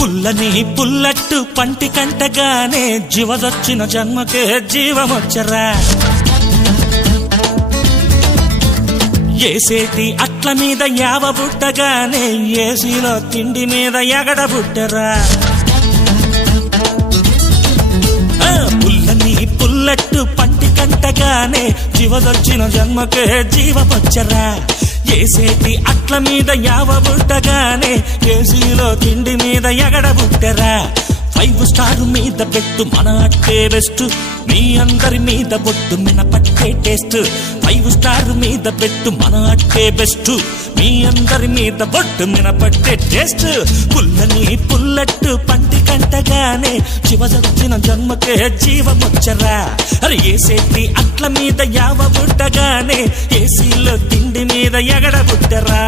పుల్లని పుల్లట్టు పంటి కంటగానే జీవదొచ్చిన జన్మకే జీవమొచ్చరా ఏసేటి అట్ల మీద యావ బుట్టగానే ఏసీలో తిండి మీద ఎగడ బుట్టరా పుల్లని పుల్లట్టు పంటి కంటగానే జీవదొచ్చిన జన్మకే జీవమొచ్చరా ఏసేటి అట్ల మీద యావ బుట్టగానే ఏసీలో తిండి మీద ఎగడ బుట్టరా 5 స్టార్ మీద పెట్టు మన అట్టే బెస్ట్ మీ అందరి మీద బొట్టు మినపట్టే టేస్ట్ 5 స్టార్ మీద పెట్టు మన అట్టే బెస్ట్ మీ అందరి మీద బొట్టు మినపట్టే టేస్ట్ పుల్లని పుల్లట్టు పంటి కంటగానే శివదొచ్చిన జన్మకే జీవమొచ్చరా అరే ఏసేటి అట్ల మీద యావ బుట్టగానే ఏసీలో తిండి మీద ఎగడ బుట్టరా